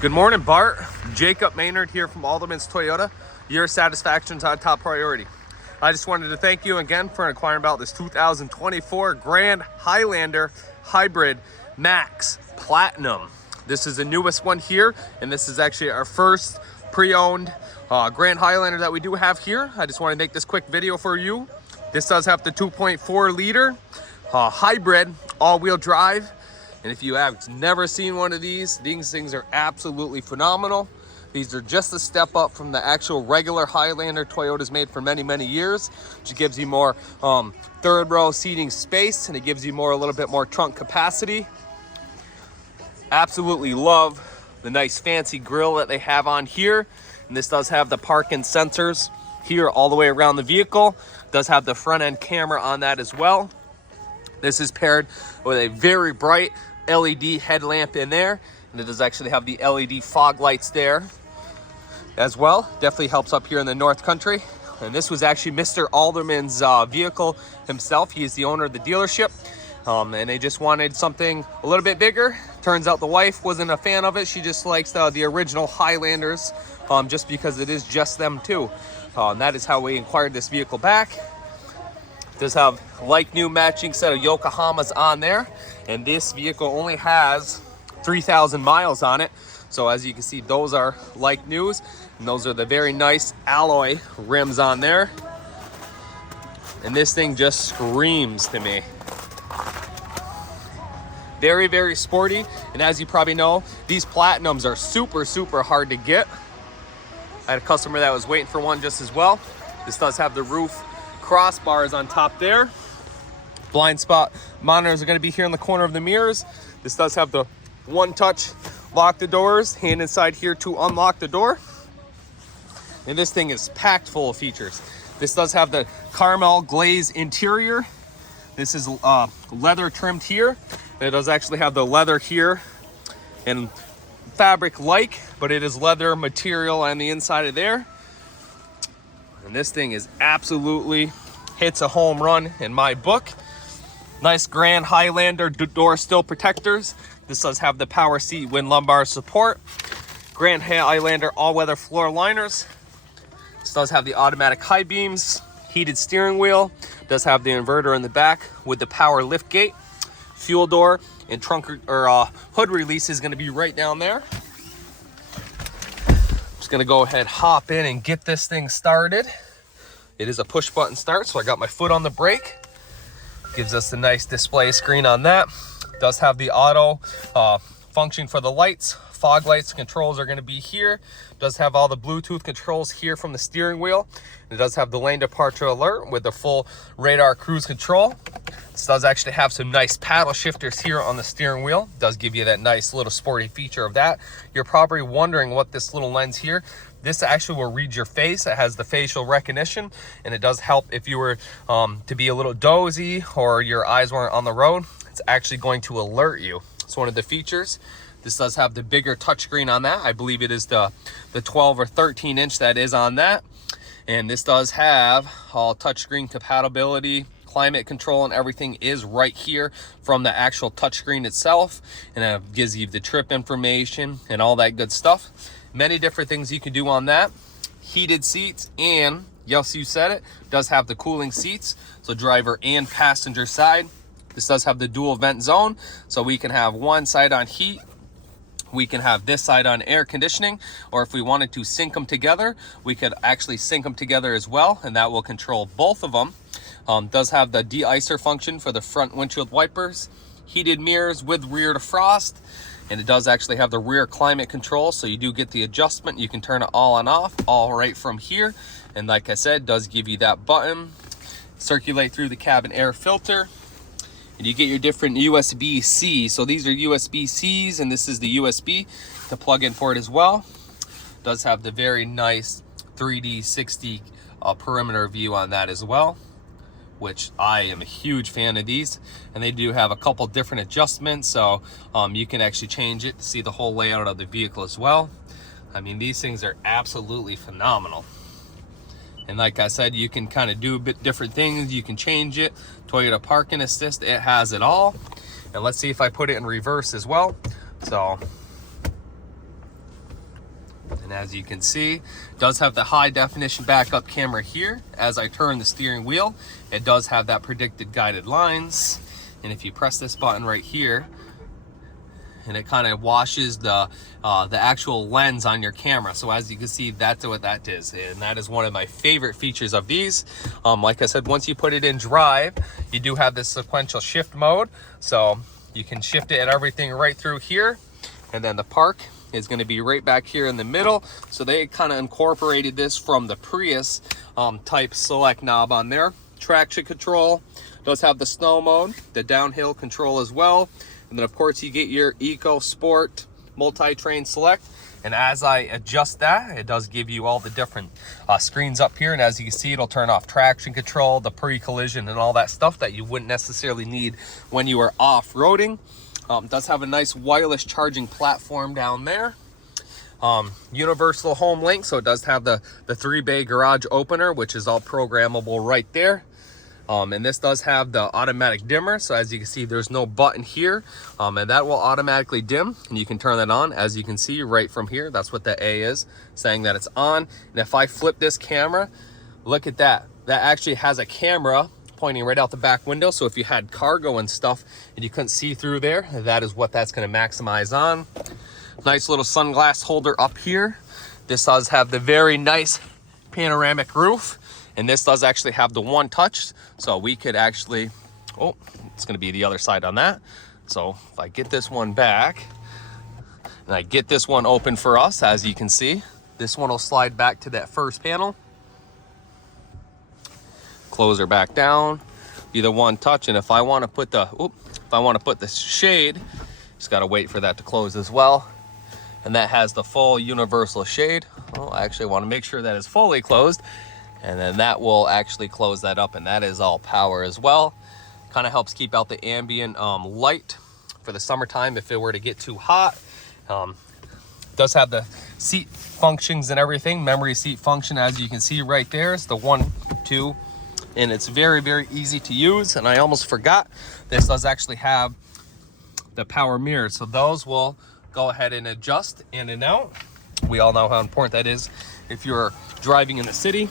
Good morning, Bart. Jacob Maynard here from Alderman's Toyota. Your satisfaction's our top priority. I just wanted to thank you again for inquiring about this 2024 Grand Highlander Hybrid Max Platinum. This is the newest one here, and this is actually our first pre-owned Grand Highlander that we do have here. I just want to make this quick video for you. This does have the 2.4 liter hybrid all-wheel drive. And if you have never seen one of these things are absolutely phenomenal. These are just a step up from the actual regular Highlander Toyota's made for many, many years, which gives you more third row seating space, and it gives you a little bit more trunk capacity. Absolutely love the nice fancy grille that they have on here. And this does have the parking sensors here all the way around the vehicle. It does have the front end camera on that as well. This is paired with a very bright LED headlamp in there, and it does actually have the LED fog lights there as well. Definitely helps up here in the North Country. And this was actually Mr. Alderman's vehicle himself. He is the owner of the dealership, and they just wanted something a little bit bigger. Turns out the wife wasn't a fan of it. She just likes the original Highlanders, just because it is just them too. And that is how we inquired this vehicle back. Does have like new matching set of Yokohamas on there, and this vehicle only has 3,000 miles on it. So as you can see, those are like news, and those are the very nice alloy rims on there. And this thing just screams to me. Very, very sporty. And as you probably know, these Platinums are super hard to get. I had a customer that was waiting for one just as well. This does have the roof crossbars on top there. Blind spot monitors are going to be here in the corner of the mirrors. This does have the one touch lock the doors, hand inside here to unlock the door. And this thing is packed full of features. This does have the caramel glaze interior. This is leather trimmed here. It does actually have the leather here and fabric like, but it is leather material on the inside of there. And this thing is absolutely hits a home run in my book. Nice Grand Highlander door sill protectors. This does have the power seat with lumbar support. Grand Highlander all-weather floor liners. This does have the automatic high beams, heated steering wheel. Does have the inverter in the back with the power lift gate. Fuel door and trunk or hood release is going to be right down there. Gonna go ahead, hop in and get this thing started. It is a push button start, so I got my foot on the brake. Gives us a nice display screen on that. Does have the auto function for the lights. Fog lights controls are going to be here. Does have all the Bluetooth controls here from the steering wheel. It does have the lane departure alert with the full radar cruise control. This does actually have some nice paddle shifters here on the steering wheel. Does give you that nice little sporty feature of that. You're probably wondering what this little lens here. This actually will read your face. It has the facial recognition, and it does help if you were to be a little dozy or your eyes weren't on the road. It's actually going to alert you. It's one of the features. This does have the bigger touchscreen on that. I believe it is the 12 or 13 inch that is on that. And this does have all touchscreen compatibility, climate control, and everything is right here from the actual touchscreen itself. And it gives you the trip information and all that good stuff. Many different things you can do on that. Heated seats, and yes, you said it, does have the cooling seats. So driver and passenger side. This does have the dual vent zone. So we can have one side on heat. We can have this side on air conditioning, or if we wanted to sync them together, we could actually sync them together as well, and that will control both of them. Does have the de-icer function for the front windshield wipers, heated mirrors with rear defrost, and it does actually have the rear climate control, so you do get the adjustment. You can turn it all on off, all right from here. And like I said, does give you that button, circulate through the cabin air filter. And you get your different USB-C. So these are USB-Cs, and this is the USB to plug in for it as well. Does have the very nice 3D 60 perimeter view on that as well, which I am a huge fan of these. And they do have a couple different adjustments, so you can actually change it to see the whole layout of the vehicle as well. I mean, these things are absolutely phenomenal. And like I said, you can kind of do a bit different things. You can change it. Toyota Parking Assist, it has it all. And let's see if I put it in reverse as well. So And as you can see, it does have the high definition backup camera here. As I turn the steering wheel, it does have that predicted guided lines. And if you press this button right here, and it kind of washes the actual lens on your camera. So as you can see, that's what that is. And that is one of my favorite features of these. Like I said, once you put it in drive, you do have this sequential shift mode. So you can shift it and everything right through here. And then the park is going to be right back here in the middle. So they kind of incorporated this from the Prius type select knob on there. Traction control, does have the snow mode, the downhill control as well. And then of course you get your Eco Sport multi-train select. And as I adjust that, it does give you all the different screens up here. And as you can see, it'll turn off traction control, the pre-collision and all that stuff that you wouldn't necessarily need when you are off-roading. Does have a nice wireless charging platform down there. Universal home link, so it does have the 3-bay garage opener, which is all programmable right there. And this does have the automatic dimmer, so as you can see, there's no button here, and that will automatically dim, and you can turn that on. As you can see right from here, that's what the A is, saying that it's on. And if I flip this camera, look at that. That actually has a camera pointing right out the back window, so if you had cargo and stuff and you couldn't see through there, that is what that's going to maximize on. Nice little sunglass holder up here. This does have the very nice panoramic roof, and this does actually have the one touch, so we could actually, oh, it's going to be the other side on that. So if I get this one back and I get this one open for us, as you can see, this one will slide back to that first panel. Close her back down, be the one touch. And if I want to put the shade, just got to wait for that to close as well. And that has the full universal shade. Well, I actually want to make sure that it's fully closed, and then that will actually close that up, and that is all power as well. Kind of helps keep out the ambient light for the summertime if it were to get too hot. Does have the seat functions and everything. Memory seat function, as you can see right there, is the 1, 2, and it's very, very easy to use. And I almost forgot, this does actually have the power mirrors, so those will go ahead and adjust in and out. We all know how important that is if you're driving in the city.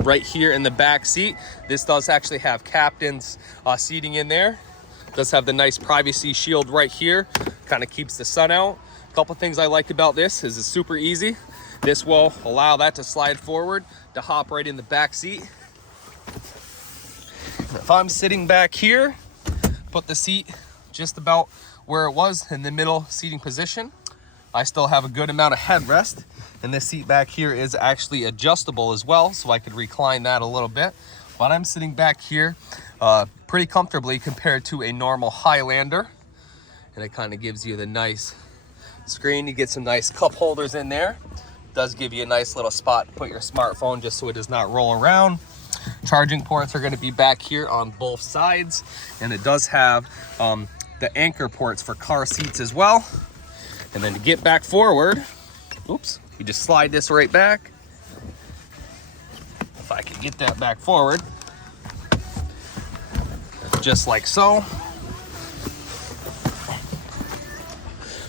Right here in the back seat, this does actually have captain's seating in there. Does have the nice privacy shield right here, kind of keeps the sun out. A couple things I like about this is it's super easy. This will allow that to slide forward to hop right in the back seat. If I'm sitting back here, put the seat just about where it was in the middle seating position, I still have a good amount of headrest, and this seat back here is actually adjustable as well, so I could recline that a little bit. But I'm sitting back here pretty comfortably compared to a normal Highlander, and it kind of gives you the nice screen. You get some nice cup holders in there. It does give you a nice little spot to put your smartphone just so it does not roll around. Charging ports are going to be back here on both sides, and it does have the anchor ports for car seats as well. And then to get back forward, oops, you just slide this right back. If I can get that back forward, just like so.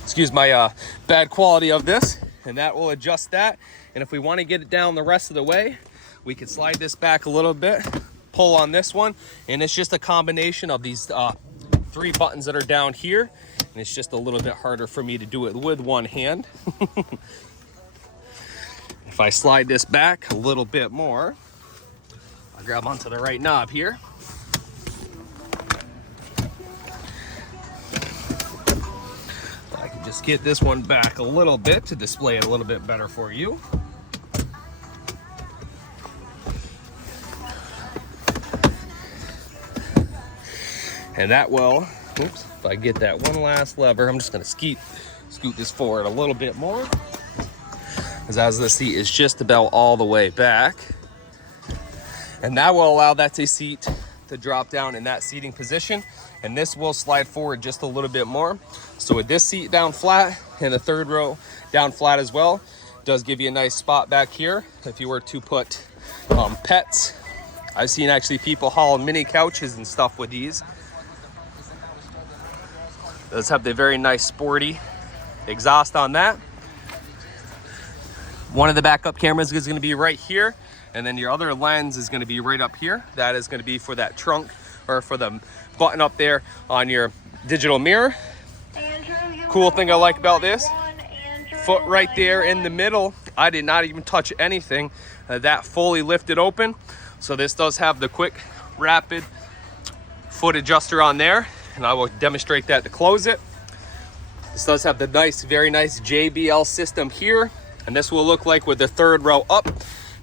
Excuse my bad quality of this, and that will adjust that. And if we want to get it down the rest of the way, we can slide this back a little bit, pull on this one, and it's just a combination of these 3 buttons that are down here, and it's just a little bit harder for me to do it with one hand. If I slide this back a little bit more, I'll grab onto the right knob here. I can just get this one back a little bit to display it a little bit better for you. And that will, oops, if I get that one last lever, I'm just gonna scoot this forward a little bit more, as the seat is just about all the way back. And that will allow that seat to drop down in that seating position. And this will slide forward just a little bit more. So with this seat down flat and the third row down flat as well, does give you a nice spot back here if you were to put pets. I've seen actually people haul mini couches and stuff with these. Does have the very nice sporty exhaust on that. One of the backup cameras is going to be right here, and then your other lens is going to be right up here. That is going to be for that trunk, or for the button up there on your digital mirror. Cool thing I like about this, foot right there in the middle. I did not even touch anything. That fully lifted open. So this does have the quick, rapid foot adjuster on there, and I will demonstrate that to close it. This does have the nice, very nice JBL system here, and this will look like with the third row up.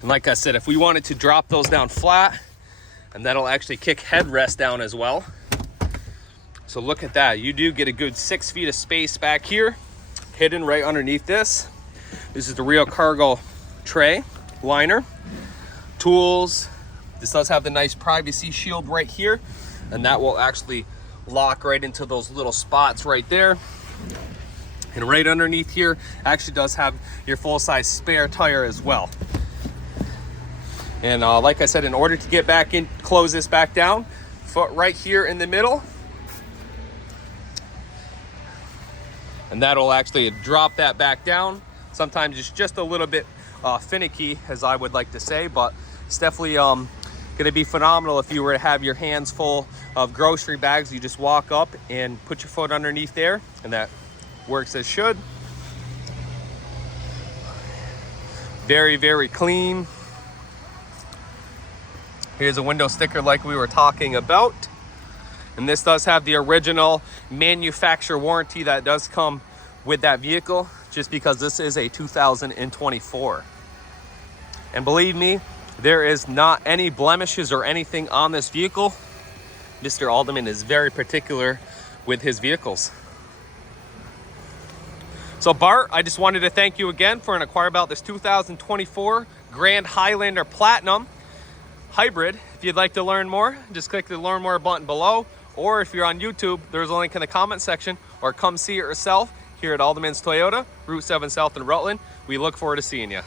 And like I said, if we wanted to drop those down flat, and that'll actually kick headrest down as well. So look at that. You do get a good 6 feet of space back here, hidden right underneath this. This is the real cargo tray liner. Tools. This does have the nice privacy shield right here, and that will actually lock right into those little spots right there. And right underneath here actually does have your full-size spare tire as well. And like I said, in order to get back in, close this back down, foot right here in the middle, and that'll actually drop that back down. Sometimes it's just a little bit finicky, as I would like to say, but it's definitely gonna be phenomenal if you were to have your hands full of grocery bags. You just walk up and put your foot underneath there, and that works as should. Very, very clean. Here's a window sticker like we were talking about. And this does have the original manufacturer warranty that does come with that vehicle, just because this is a 2024. And believe me, there is not any blemishes or anything on this vehicle. Mr. Alderman is very particular with his vehicles. So Bart, I just wanted to thank you again for inquiring about this 2024 Grand Highlander Platinum Hybrid. If you'd like to learn more, just click the Learn More button below. Or if you're on YouTube, there's a link in the comment section, or come see it yourself here at Alderman's Toyota, Route 7 South in Rutland. We look forward to seeing you.